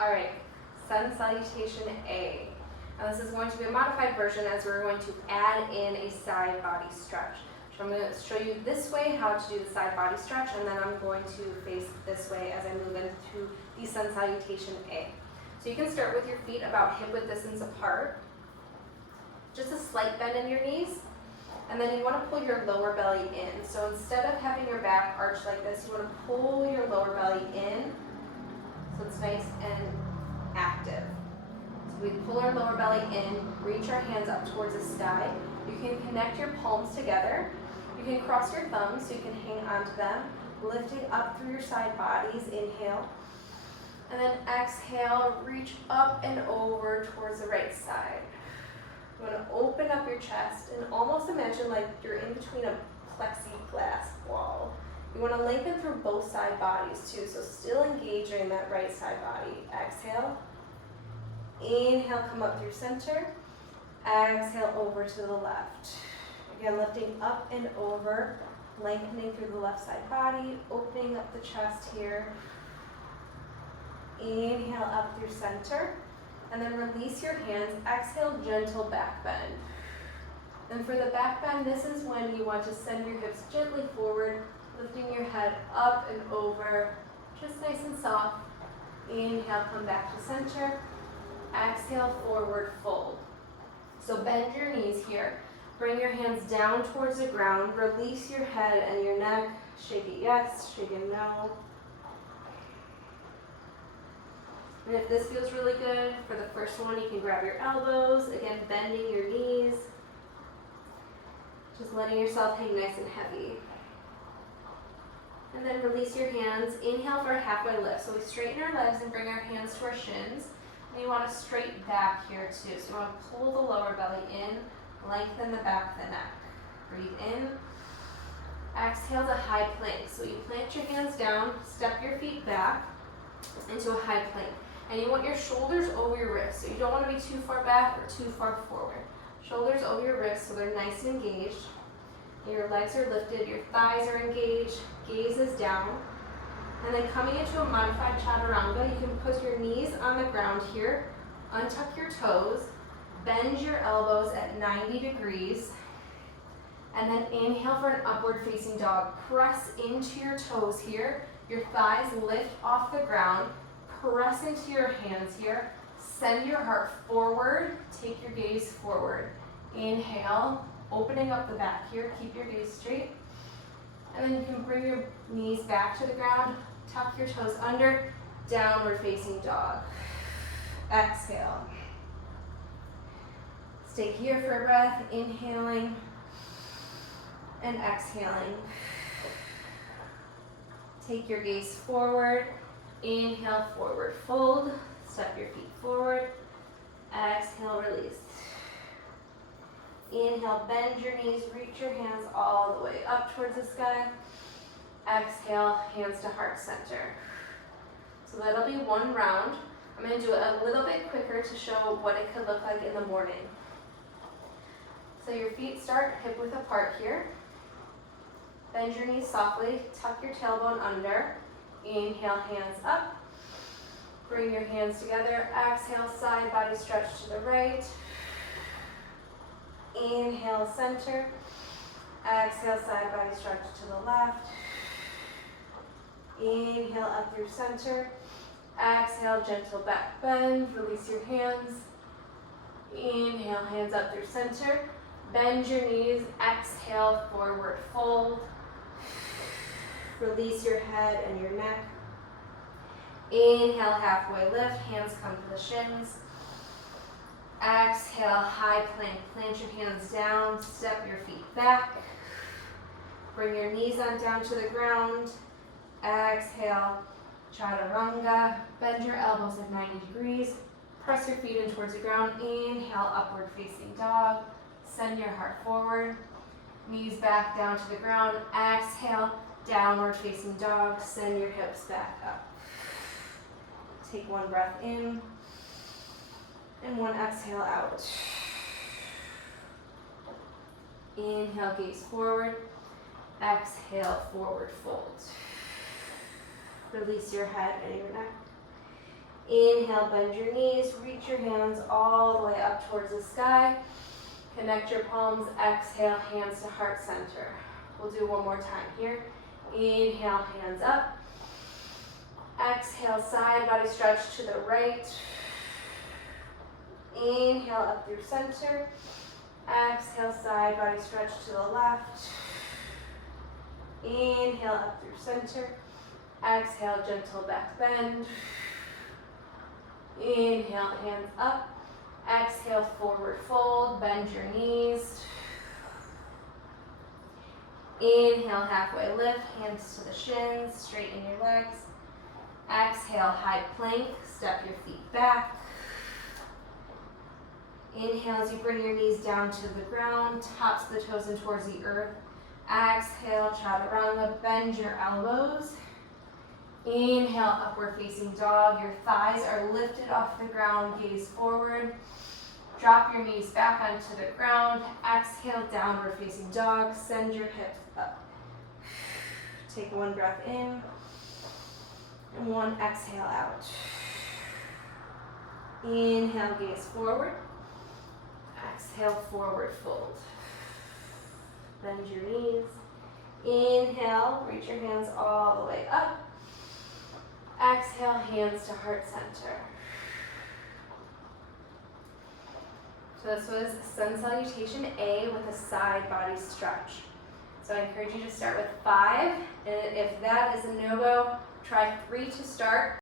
All right, sun salutation A. Now this is going to be a modified version as we're going to add in a side body stretch. So I'm going to show you this way how to do the side body stretch, and then I'm going to face this way as I move into the sun salutation A. So you can start with your feet about hip width distance apart. Just a slight bend in your knees. And then you want to pull your lower belly in. So instead of having your back arch like this, you want to pull your lower belly in so it's nice and active. So we pull our lower belly in, reach our hands up towards the sky. You can connect your palms together. You can cross your thumbs so you can hang onto them, lifting up through your side bodies. Inhale. And then exhale, reach up and over towards the right side. You want to open up your chest and almost imagine like you're in between a plexiglass wall. You want to lengthen through both side bodies too, so still engaging that right side body. Exhale. Inhale, come up through center. Exhale, over to the left. Again, lifting up and over, lengthening through the left side body, opening up the chest here. Inhale, up through center. And then release your hands, exhale, gentle back bend. And for the back bend, this is when you want to send your hips gently forward, lifting your head up and over, just nice and soft. Inhale, come back to center. Exhale, forward fold. So bend your knees here. Bring your hands down towards the ground. Release your head and your neck. Shake it yes, shake it no. And if this feels really good, for the first one, you can grab your elbows, again, bending your knees. Just letting yourself hang nice and heavy. And then release your hands. Inhale for a halfway lift. So we straighten our legs and bring our hands to our shins. And you want to straighten back here too. So you want to pull the lower belly in, lengthen the back of the neck. Breathe in. Exhale to high plank. So you plant your hands down, step your feet back into a high plank. And you want your shoulders over your wrists. So you don't want to be too far back or too far forward. Shoulders over your wrists so they're nice and engaged. Your legs are lifted, your thighs are engaged, gaze is down. And then coming into a modified chaturanga, you can put your knees on the ground here, untuck your toes, bend your elbows at 90 degrees, and then inhale for an upward facing dog. Press into your toes here, your thighs lift off the ground. Press into your hands here. Send your heart forward. Take your gaze forward. Inhale, opening up the back here. Keep your gaze straight. And then you can bring your knees back to the ground. Tuck your toes under. Downward facing dog. Exhale. Stay here for a breath. Inhaling and exhaling. Take your gaze forward. Inhale, forward fold. Step your feet forward. Exhale, release. Inhale, bend your knees, reach your hands all the way up towards the sky. Exhale, hands to heart center. So that'll be one round. I'm going to do it a little bit quicker to show what it could look like in the morning. So your feet start hip width apart here. Bend your knees softly, tuck your tailbone under. Inhale, hands up. Bring your hands together. Exhale, side body stretch to the right. Inhale, center. Exhale, side body stretch to the left. Inhale, up through center. Exhale, gentle back bend. Release your hands. Inhale, hands up through center. Bend your knees. Exhale, forward fold. Release your head and your neck. Inhale, halfway lift. Hands come to the shins. Exhale, high plank. Plant your hands down. Step your feet back. Bring your knees on down to the ground. Exhale, chaturanga. Bend your elbows at 90 degrees. Press your feet in towards the ground. Inhale, upward facing dog. Send your heart forward. Knees back down to the ground. Exhale, downward facing dog. Send your hips back up. Take one breath in and one exhale out. Inhale, gaze forward. Exhale, forward fold. Release your head and your neck. Inhale, bend your knees, reach your hands all the way up towards the sky. Connect your palms, exhale, hands to heart center. We'll do one more time here. Inhale, hands up. Exhale, side body stretch to the right. Inhale, up through center. Exhale, side body stretch to the left. Inhale, up through center. Exhale, gentle back bend. Inhale, hands up. Exhale, forward fold, bend your knees. Inhale, halfway lift, hands to the shins, straighten your legs. Exhale, high plank, step your feet back. Inhale as you bring your knees down to the ground, tops of the toes in towards the earth. Exhale, chaturanga, bend your elbows. Inhale, upward facing dog. Your thighs are lifted off the ground, gaze forward. Drop your knees back onto the ground. Exhale, downward facing dog. Send your hips up. Take one breath in and one exhale out. Inhale, gaze forward. Exhale, forward fold. Bend your knees. Inhale, reach your hands all the way up. Exhale, hands to heart center. So this was sun salutation A with a side body stretch. So I encourage you to start with 5, and if that is a no-go, try 3 to start.